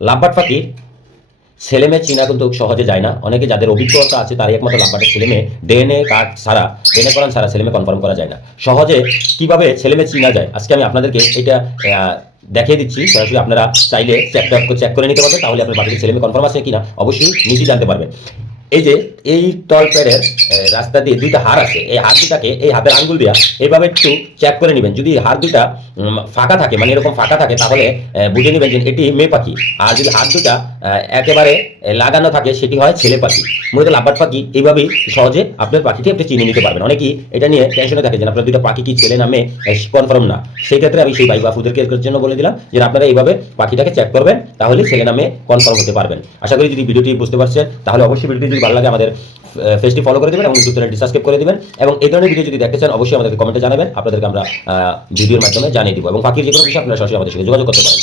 Lovebird পাখির ছেলে মেয়ে চিনা কিন্তু সহজে যায় না। অনেকে যাদের অভিজ্ঞতা আছে তারই একমাত্র লাভবার্ডের ছেলে মেয়ে ডিএনএ কার্ড ছাড়া, ডিএনএ করান ছাড়া ছেলে মেয়ে কনফার্ম করা যায় না। সহজে কিভাবে ছেলে মেয়ে চিনা যায় আজকে আমি আপনাদেরকে এটা দেখিয়ে দিচ্ছি। সরাসরি আপনারা চাইলে চেক করে নিতে পারবেন, তাহলে আপনার পাখির ছেলে মেয়ে কনফার্ম আছে কিনা অবশ্যই নিজেই জানতে পারবেন। এই যে এই তলপেটের রাস্তা দিয়ে দুইটা হাড় আছে, এই হাড় দুটাকে এই হাতের আঙ্গুল দিয়া এইভাবে একটু চেক করে নেবেন। যদি হাড় দুটা ফাঁকা থাকে, মানে এরকম ফাঁকা থাকে, তাহলে বুঝে নেবেন যে এটি মেয়ে পাখি। আর যদি হাড় দুটা একেবারে লাগানো থাকে সেটি হয় ছেলে পাখি। মূলত লাভবার্ড পাখি এইভাবেই সহজে আপনার পাখিকে আপনি চিনে নিতে পারবেন। অনেকেই এটা নিয়ে টেনশনে থাকে যে আপনার দুইটা পাখি কি ছেলে না মেয়ে কনফার্ম না। সেই ক্ষেত্রে আমি সেই ভাই বাপুদেরকে এর জন্য বলে দিলাম যে আপনারা এইভাবে পাখিটাকে চেক করবেন, তাহলে ছেলে না মেয়ে কনফার্ম হতে পারবেন। আশা করি যদি ভিডিওটি বুঝতে পারছেন তাহলে অবশ্যই ভিডিওটি যদি ভালো লাগে আমাদের পেজটি ফলো করে দেবেন এবং ইউটিউব চ্যানেলটি সাবস্ক্রাইব করে দেবেন। এবং এই ধরনের ভিডিও যদি দেখতে চান অবশ্যই আমাদেরকে কমেন্টে জানাবেন, আপনাদেরকে আমরা ভিডিওর মাধ্যমে জানিয়ে দিব। এবং পাখির যে কোনো বিষয়ে আপনারা সরাসরি আমাদের সাথে যোগাযোগ করতে পারেন।